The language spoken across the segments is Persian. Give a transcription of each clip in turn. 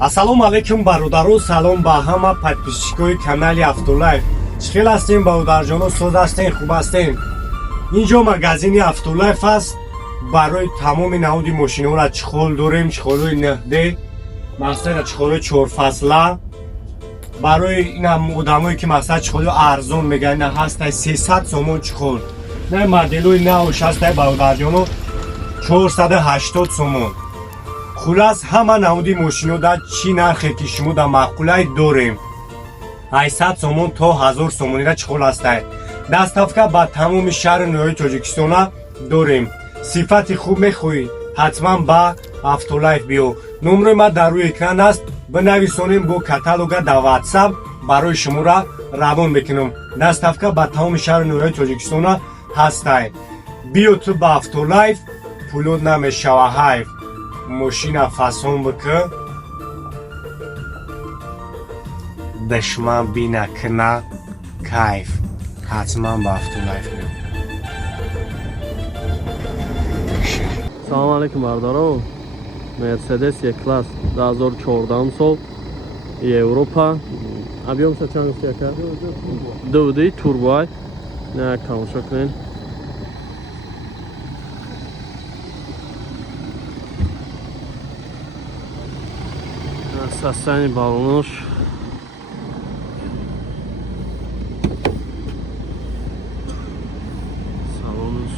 Ассалому алайкум бародаро, салом ба ҳама подписчикои канали Автолайф. Чхел ҳастем бародарҷоно, соз ҳастем, хуб ҳастем. Инҷо магазини Автолайф аст. Барои тамоми навъи мошинаҳоро чхол дорем, чхолҳои наҳде, мақсад чхолҳои чорфасла. Барои инам одамое ки мақсад чхолҳои арзон мегӯянд, ҳастай 300 сомон чхол. На моделҳои навш ҳастай бародарҷоно 480 сомон. Хулас ҳама навъи мошинода чӣ нархе ки шумо да маъқулай дорем. 800 сомон то 1000 сомонира чхол ҳастай. Дастафка ба тамоми шаҳри ноҳияи Тоҷикистона дорем. Сифати хуб мехоҳӣ, ҳатман ба Автолайф биё. Номерои ман дар рӯи экран аст. Бинависонем бо каталога дар WhatsApp барои шуморо равон мекунам. Дастафка ба тамоми шаҳри ноҳияи Тоҷикистона ҳастай. Биё ту ба Автолайф, пулот намешава ҳайф. Мошина фасон бика душман бина кна кайф. ҳатман ба Автолайф биё. Салом алейкум бародаро. Мерседес Е-класс 2014 сол Европа. Объемша чанд аст яка? Дувди турбой. Як тамошо кунед. Состояние баллонош. Салонош.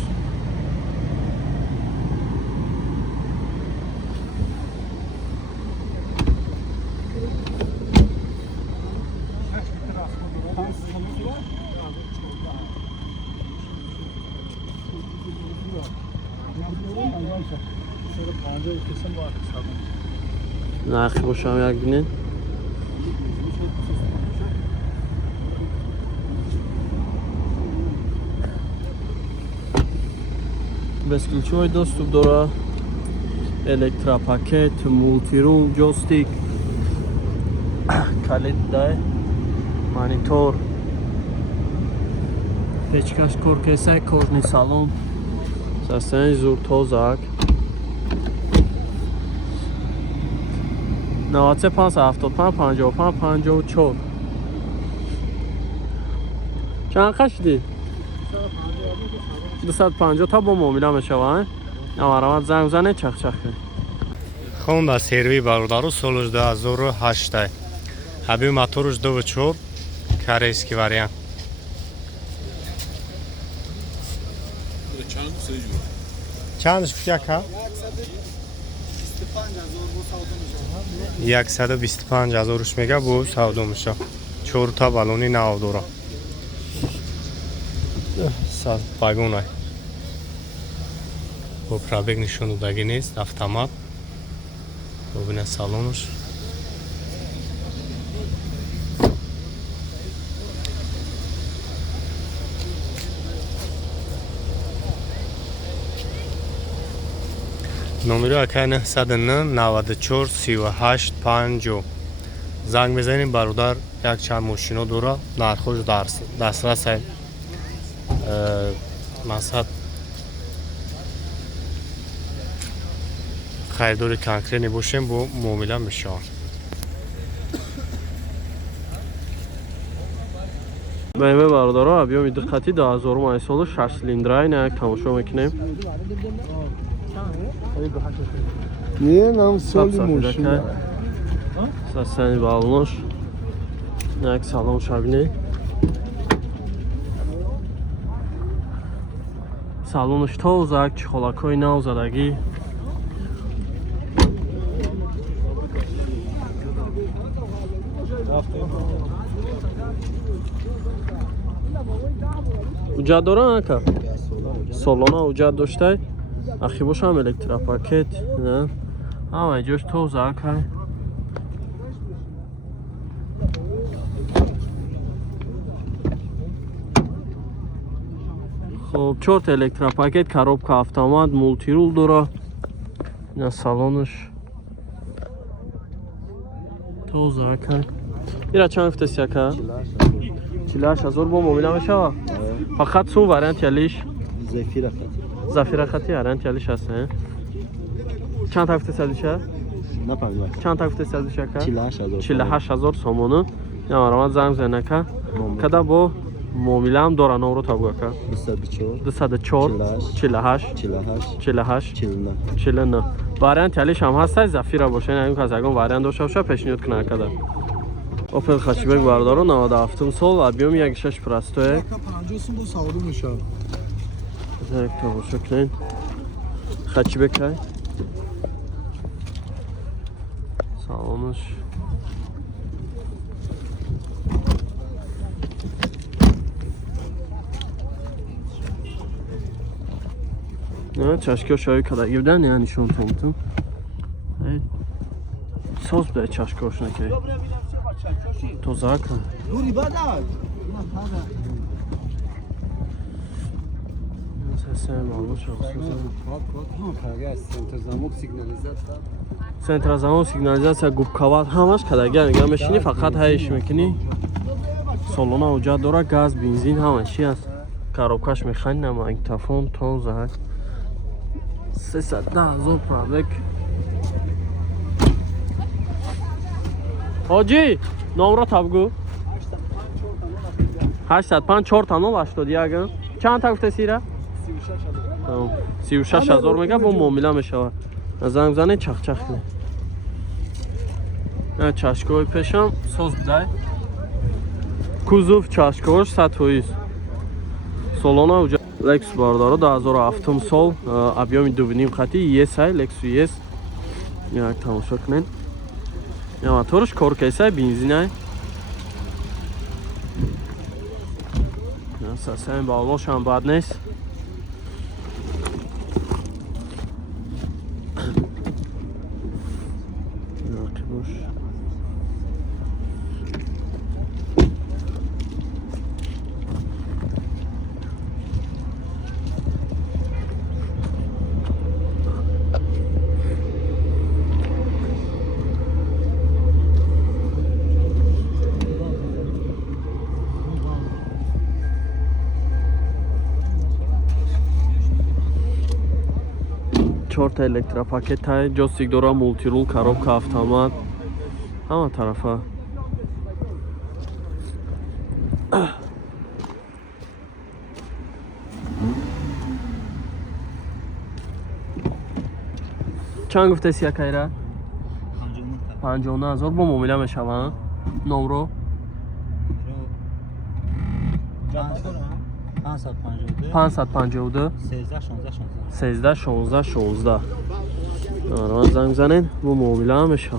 Нархи бошам як бинед. Безключовой доступ дора. Электропакет, мултирул, джойстик, калид дай, монитор, печкаш коркесай, кожный салон. Состояние зур тозак. 93 75 55 54. چند خشیدی؟ 250 تا با معامله میشوند. نوارمت زنگ بزنه چخ چخ کنه. Honda серви бародаро солаш 2008. Ҳаби мотораш 2.4 корейский вариант. Чандш куяка? 125 ҳазорш мега бу савдо меша. 4 та баллони нав дора. Сад вагонай. Бо пробег нишон додагӣ нест, автомат. Бобина салонаш. номери акай 909 94 38 50. занг мезанем бародар як чанд мошино дора, нархош дастрас ай. мақсад хайрдори конкретне бошем, бо муомила мешаванд. BMW бародаро, объеми диққати 2000 соли 6 цилиндрай, як тамошо мекунем. Не, нам соли мошина. Состояние баллонош. Як салон шабине. салонош тозак, чхолакҳои нав задагӣ. ҳуҷҷат дорам ака? солона ҳуҷҷат доштай? ахи бошам электропакет, на? ҳамаи ҷош тозак ҳай. خب 4 تا электропакет, коробка автомат, мултирул дора. ина салонош тозак ҳай. ира чанд гуфтаст яка? 48 ҳазор бо муомила мешава? фақат сум вариант ялиш? Зафира хати. Зафира хати вариант ялиш ҳаст. чанд гуфтаст ялиша? نفهمیدم. چند تا گفته سازی شکر؟ 48,000. 48,000 سومونو. یا مرا زنگ زنه که کدا با معامله هم داره نورو تا بگه 204 48 49 واریانت علیش هم هست زفیره باشه نه اینکه از اگه واریانت داشته باشه پیشنهاد کنه کدا اوپل خشبک باردارو 97 سال ابیوم 1.6 پرستوه 50 سوم bu savdu میشه. یک تا باشه کنین خشبک های سالانش نه چشکی شایی کدا گیردن یعنی شون تونتون ساز بده چشکی هاش نکی تو زاکن دوری بدار. سه مالو شخص سنترزاموک سنترزامون سیگنالیزاسیا گوبکاوات همش کدا میگم ماشینی فقط هایش میکنی سالونا اوجا داره گاز بنزین همشی است کاروکاش میخوان ماگنیتوفون تون زاک 310,000 پرابک حاجی نمره تابگو 805 4 تا 081 چند تا گفته سیره 36,000 میگه با معامله میشه زنگ زنه چخ چخ نه چشکوی پیشم سوز بده کوزوف چشکوش سطویز سالانه اوجا لکس باردارو 2007 سال ابیوم 2.5 خطی یه سای لکس یس یک تماشا کنین یا موتورش کورکیسای بنزینه اساسا این بالوش هم بد نیست چهار الکترا پاکت های جوستیک داره مولتی رول коробка автомат همه طرفه چند گفته سیا کایره 59,000 با معامله میشه نمرو 552 13 16 16 آره زنگ زنین با معامله هم میشه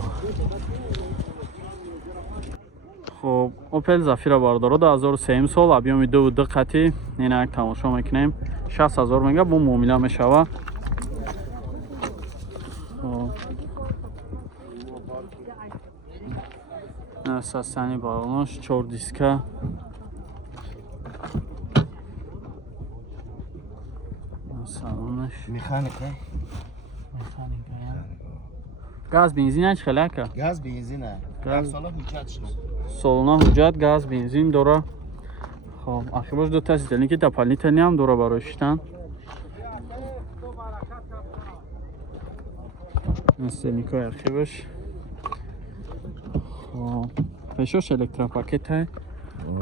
خب اوپل زافیرا باردارو 2003 سال ابیوم 2 دقتی اینک تماشا میکنیم 60,000 میگه با معامله میشه اساسانی بالونش 4 دیسکه سالونش مکانیکه گاز بنزین چه خلاکه گاز بنزینه گاز سالا حجت شد سالنا حجت گاز بنزین داره خب آخرش دو تا سیستمی که تپالیتنی هم داره برایشتن سیستمیکو ارخیبش خب پیشوش الکترا پاکت های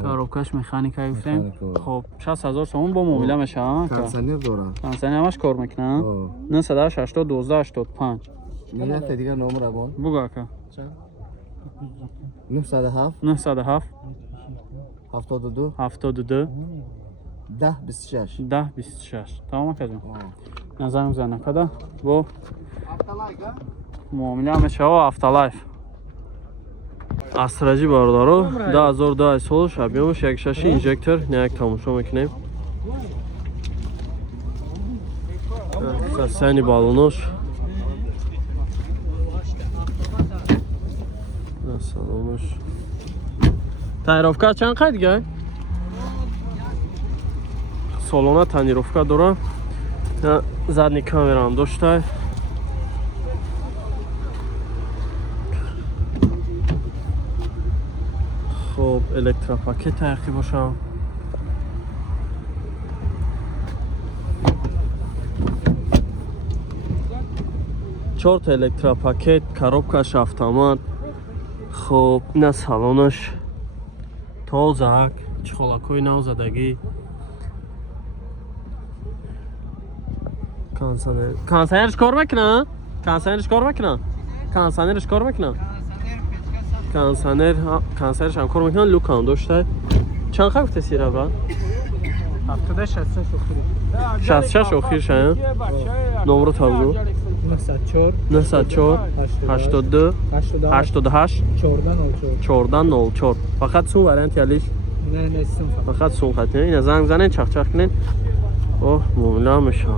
کاروبکاش مکانیکا گفتیم خب 60,000 سومون با معامله میشه کنسنر داره کنسنر همش کار میکنه 980 12 85 نه تا دیگه نمره بون بگو که 907 907 72 72 10 26 10 26 تمام کردیم نظر میزنه کدا با معامله میشه و افتالایف استراجی باردارو 2002 سالش ابیومش 1.6 اینجکتور نیک تماشا میکنیم سنی بالونش سلامش تایروفکا چند قد دیگه سالونه تانیروفکا داره задний камера هم داشته خب الکترا پاکت ترخی باشم 4 تا الکتروپاکت، коробкаш автомат. خب اینا سالونش تازک، چخلاکوی نوزدگی. کانسانرش کار میکنه؟ کانسانرش کار میکنه؟ کانسانرش کار میکنه؟ کانسانرش هم کار میکنه. لوک هم داشته. چند خفته سیره با؟ 70 66 اخری 66 اخیرش هم؟ نمرو تا بگو. 94 94 82 88 14 14 04. فقط سون وارنت یالیش. نه نه سیم فقط سون خط. اینا زنگ زنین چخ چخ کنین. اوه معامله میشه.